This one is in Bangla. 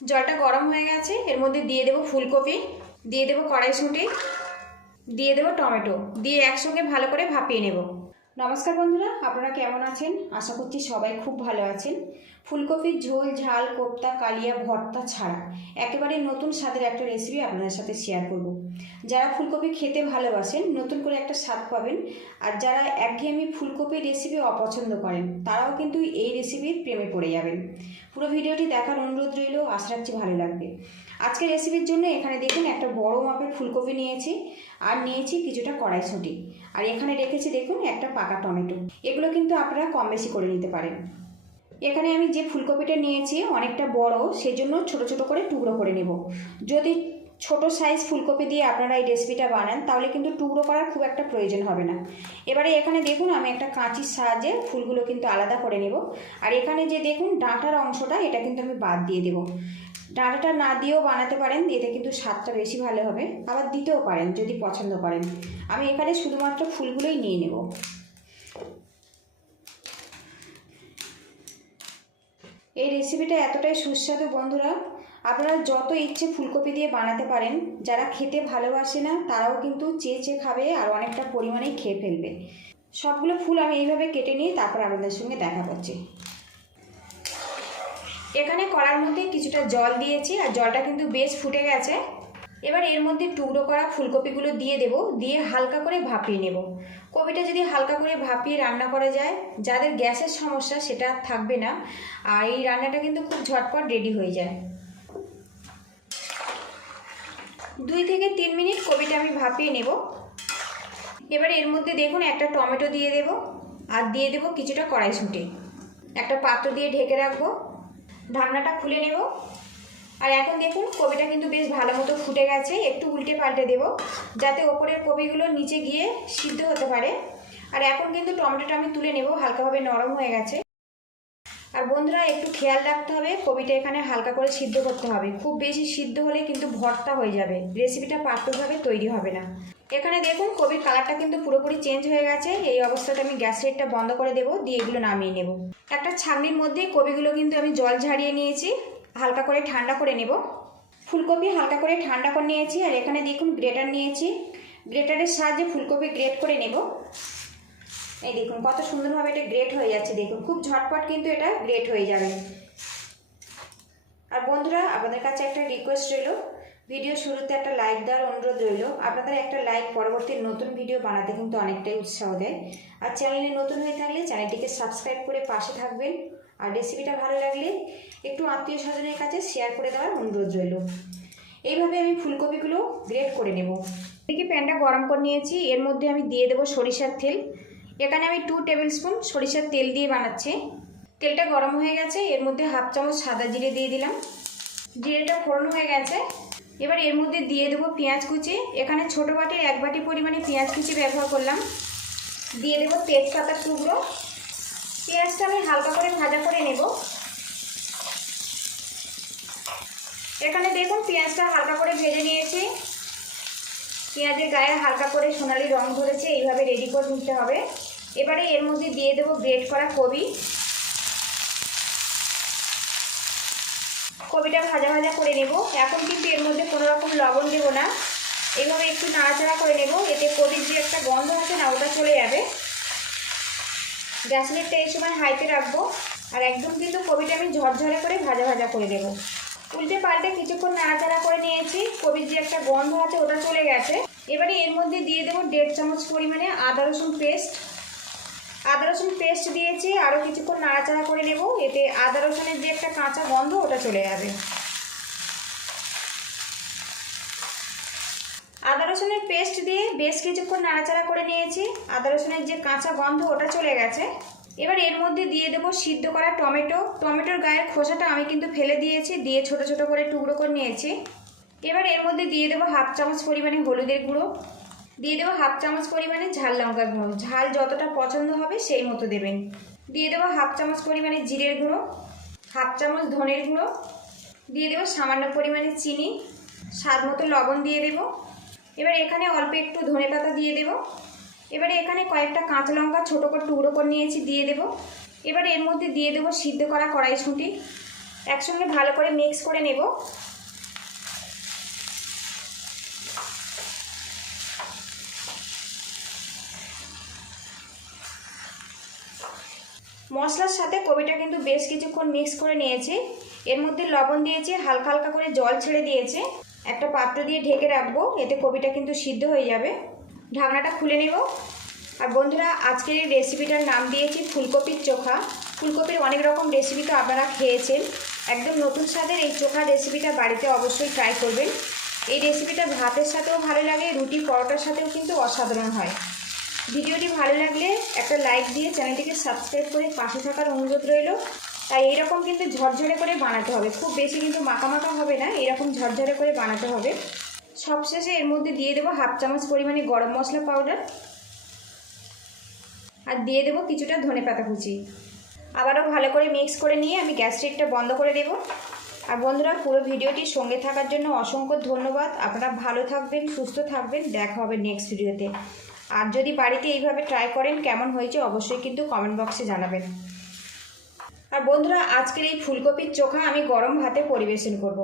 জলটা গরম হয়ে গেছে, এর মধ্যে দিয়ে দেবো ফুলকপি, দিয়ে দেবো কড়াইশুঁটি, দিয়ে দেবো টমেটো, দিয়ে একসঙ্গে ভালো করে ভাপিয়ে নেব। নমস্কার বন্ধুরা, আপনারা কেমন আছেন? আশা করছি সবাই খুব ভালো আছেন। ফুলকপির ঝোল, ঝাল, কোপ্তা, কালিয়া, ভর্তা ছাড়া একেবারে নতুন স্বাদের একটা রেসিপি আপনাদের সাথে শেয়ার করব। যারা ফুলকপি খেতে ভালোবাসেন নতুন করে একটা স্বাদ পাবেন, আর যারা একঘেয়েমি ফুলকপির রেসিপি অপছন্দ করেন তারাও কিন্তু এই রেসিপির প্রেমে পড়ে যাবেন। পুরো ভিডিওটি দেখার অনুরোধ রইল, আশা রাখছি ভালো লাগবে। আজকের রেসিপির জন্য এখানে দেখুন একটা বড় মাপের ফুলকপি নিয়েছি, আর নিয়েছি কিছুটা কড়াইশুঁটি, আর এখানে রেখেছি দেখুন একটা পাকা টমেটো। এগুলো কিন্তু আপনারা কম বেশি করে নিতে পারেন। এখানে আমি যে ফুলকপিটা নিয়েছি অনেকটা বড়, সেজন্য ছোট ছোট করে টুকরো করে নেব। যদি ছোট সাইজ ফুলকপি দিয়ে আপনারা এই রেসিপিটা বানান তাহলে কিন্তু টুকরো করার খুব একটা প্রয়োজন হবে না। এবারে এখানে দেখুন আমি একটা কাঁচির সাহায্যে ফুলগুলো কিন্তু আলাদা করে নেব। আর এখানে যে দেখুন ডাঁটার অংশটা, এটা কিন্তু আমি বাদ দিয়ে দেবো। ডাঁটাটা না দিয়েও বানাতে পারেন, এতে কিন্তু স্বাদটা বেশি ভালো হবে, আবার দিতেও পারেন যদি পছন্দ করেন। আমি এখানে শুধুমাত্র ফুলগুলোই নিয়ে নেব। এই রেসিপিটা এতটাই সুস্বাদু বন্ধুরা, আপনারা যত ইচ্ছে ফুলকপি দিয়ে বানাতে পারেন। যারা খেতে ভালোবাসে না তারাও কিন্তু চেয়ে চেয়ে খাবে, আর অনেকটা পরিমাণেই খেয়ে ফেলবে। সবগুলো ফুল আমি এইভাবে কেটে নিয়ে তারপর আপনাদের সঙ্গে দেখা করছি। এখানে কড়ার মধ্যে কিছুটা জল দিয়েছি, আর জলটা কিন্তু বেশ ফুটে গেছে। এবার এর মধ্যে টুকরো করা ফুলকপিগুলো দিয়ে দেব, দিয়ে হালকা করে ভাপিয়ে নেব। কপিটা যদি হালকা করে ভাপিয়ে রান্না করা যায়, যাদের গ্যাসের সমস্যা সেটা থাকবে না, আর এই রান্নাটা কিন্তু খুব ঝটপট রেডি হয়ে যায়। 2 থেকে 3 মিনিট কপিটা আমি ভাপিয়ে নেব। এবার এর মধ্যে দেখুন একটা টমেটো দিয়ে দেব, আর দিয়ে দেব কিছুটা কড়াইশুঁটি। একটা পাত্র দিয়ে ঢেকে রাখবো, ঢাকনাটা খুলে নেব। আর এখন দেখুন কপিটা কিন্তু বেশ ভালো মতো ফুটে গেছে। একটু উল্টে পাল্টে দেব যাতে ওপরের কপিগুলো নিচে গিয়ে সিদ্ধ হতে পারে। আর এখন কিন্তু টমেটোটা আমি তুলে নেব, হালকাভাবে নরম হয়ে গেছে। আর বন্ধুরা একটু খেয়াল রাখতে হবে, কপিটা এখানে হালকা করে সিদ্ধ করতে হবে। খুব বেশি সিদ্ধ হলে কিন্তু ভর্তা হয়ে যাবে, রেসিপিটা পারফেক্টভাবে তৈরি হবে না। এখানে দেখুন কপির কালারটা কিন্তু পুরোপুরি চেঞ্জ হয়ে গেছে। এই অবস্থাতে আমি গ্যাস লাইটটা বন্ধ করে দেবো, দিয়ে এগুলো নামিয়ে নেব। একটা ছাঁকনির মধ্যে কপিগুলো কিন্তু আমি জল ঝারিয়ে নিয়েছি, হালকা করে ঠান্ডা করে নেব। ফুলকপি হালকা করে ঠান্ডা করে নিয়েছি, আর এখানে দেখুন গ্রেটার নিয়েছি। গ্রেটারের সাহায্যে ফুলকপি গ্রেট করে নেব। এই দেখুন কত সুন্দরভাবে এটা গ্রেট হয়ে যাচ্ছে, দেখুন খুব ঝটপট কিন্তু এটা গ্রেট হয়ে যাবে। আর বন্ধুরা আপনাদের কাছে একটা রিকোয়েস্ট রইল, ভিডিও শুরুতে একটা লাইক দেওয়ার অনুরোধ রইল। আপনাদের একটা লাইক পরবর্তী নতুন ভিডিও বানাতে কিন্তু অনেকটাই উৎসাহ দেয়। আর চ্যানেলে নতুন হয়ে থাকলে চ্যানেলটিকে সাবস্ক্রাইব করে পাশে থাকবেন। আর রেসিপিটা ভালো লাগলে একটু আত্মীয় স্বজনের কাছে শেয়ার করে দেওয়ার অনুরোধ রইল। এইভাবে আমি ফুলকপিগুলো গ্রেট করে নেব। এদিকে প্যানটা গরম করে নিয়েছি, এর মধ্যে আমি দিয়ে দেবো সরিষার তেল। এখানে আমি 2 টেবিল স্পুন সরিষার তেল দিয়ে বানাচ্ছি। তেলটা গরম হয়ে গেছে, এর মধ্যে হাফ চামচ সাদা জিরে দিয়ে দিলাম। জিরেটা ফোড়ন হয়ে গেছে। এবার এর মধ্যে দিয়ে দেবো পেঁয়াজ কুচি। এখানে ছোটো বাটির 1 বাটি পরিমাণে পেঁয়াজ কুচি ব্যবহার করলাম। দিয়ে দেবো তেজপাতার টুকরো। পেঁয়াজটা আমি হালকা করে ভাজা করে নেব। এখানে দেখুন পেঁয়াজটা হালকা করে ভেজে নিয়েছি। পেঁয়াজের গায়ে হালকা করে সোনালি রং ধরেছে, এইভাবে রেডি করে নিতে হবে। এবারে এর মধ্যে দিয়ে দেবো গ্রেট করা কপি। কপিটা ভাজা ভাজা করে নেব। এখন কিন্তু এর মধ্যে কোনো রকম লবণ দেব না, এইভাবে একটু নাড়াচাড়া করে নেব। এতে কপির যে একটা গন্ধ আছে না, ওটা চলে যাবে। গ্যাস লাইটটা এই সময় হাইতে রাখবো। আর একদম কিন্তু কপিটা আমি ঝরঝরে করে ভাজা ভাজা করে দেব। উল্টে পাল্টে কিছুক্ষণ নাড়াচাড়া করে নিয়েছি, কপির যে একটা গন্ধ আছে ওটা চলে গেছে। এবারে এর মধ্যে দিয়ে দেবো 1.5 চামচ পরিমাণে আদা রসুন পেস্ট। আদা রসুন পেস্ট দিয়েছি, আরও কিছুক্ষণ নাড়াচাড়া করে নেব। এতে আদা রসুনের যে একটা কাঁচা গন্ধ ওটা চলে যাবে। আদা রসুনের পেস্ট দিয়ে বেশ কিছুক্ষণ নাড়াচাড়া করে নিয়েছি। আদা রসুনের যে কাঁচা গন্ধ ওটা চলে গেছে। এবার এর মধ্যে দিয়ে দেবো সিদ্ধ করা টমেটো। টমেটোর গায়ের খোসাটা আমি কিন্তু ফেলে দিয়েছি, দিয়ে ছোট ছোট করে টুকরো করে নিয়েছি। এবার এর মধ্যে দিয়ে দেবো হাফ চামচ পরিমাণে হলুদের গুঁড়ো। দিয়ে দেবো হাফ চামচ পরিমাণে ঝাল লঙ্কার গুঁড়ো। ঝাল যতটা পছন্দ হবে সেই মতো দেবেন। দিয়ে দেবো হাফ চামচ পরিমাণে জিরের গুঁড়ো, হাফ চামচ ধনের গুঁড়ো। দিয়ে দেবো সামান্য পরিমাণে চিনি, স্বাদ মতো লবণ দিয়ে দেবো। এবার এখানে অল্প একটু ধনেপাতা দিয়ে দেব। এবারে এখানে কয়েকটা কাঁচা লঙ্কা ছোটো করে টুকরো করে নিয়েছি, দিয়ে দেব। এবার এর মধ্যে দিয়ে দেবো সিদ্ধ করা কড়াইশুঁটি। একসঙ্গে ভালো করে মিক্স করে নেব। মশলার সাথে কপিটা কিন্তু বেশ কিছুক্ষণ মিক্স করে নিয়েছি। এর মধ্যে লবণ দিয়েছি, হালকা হালকা করে জল ছেড়ে দিয়েছে। একটা পাত্র দিয়ে ঢেকে রাখবো, এতে কপিটা কিন্তু সিদ্ধ হয়ে যাবে। ঢাকনাটা খুলে নেব। আর বন্ধুরা, আজকের এই রেসিপিটার নাম দিয়েছি ফুলকপির চোখা। ফুলকপির অনেক রকম রেসিপি তো আপনারা খেয়েছেন, একদম নতুন স্বাদের এই চোখা রেসিপিটা বাড়িতে অবশ্যই ট্রাই করবেন। এই রেসিপিটা ভাতের সাথেও ভালো লাগে, রুটি পরোটার সাথেও কিন্তু অসাধারণ হয়। ভিডিওটি ভালো লাগলে একটা লাইক দিয়ে চ্যানেলটিকে সাবস্ক্রাইব করে পাশে থাকার অনুরোধ রইল। তাই এইরকম কিন্তু ঝরঝরে করে বানাতে হবে, খুব বেশি কিন্তু মাখা মাখা হবে না, এরকম ঝরঝরে করে বানাতে হবে। সবশেষে এর মধ্যে দিয়ে দেবো 1/2 চামচ পরিমাণে গরম মশলা পাউডার, আর দিয়ে দেবো কিছুটা ধনেপাতা কুচি। আবারও ভালো করে মিক্স করে নিয়ে আমি গ্যাস স্টিকটা বন্ধ করে দেব। আর বন্ধুরা, পুরো ভিডিওটির সঙ্গে থাকার জন্য অসংখ্য ধন্যবাদ। আপনারা ভালো থাকবেন, সুস্থ থাকবেন, দেখা হবে নেক্সট ভিডিওতে। আর যদি বাড়িতে এইভাবে ট্রাই করেন কেমন হয়েছে অবশ্যই কিন্তু কমেন্ট বক্সে জানাবেন। আর বন্ধুরা, আজকের এই ফুলকপির চোখা আমি গরম ভাতে পরিবেশন করব।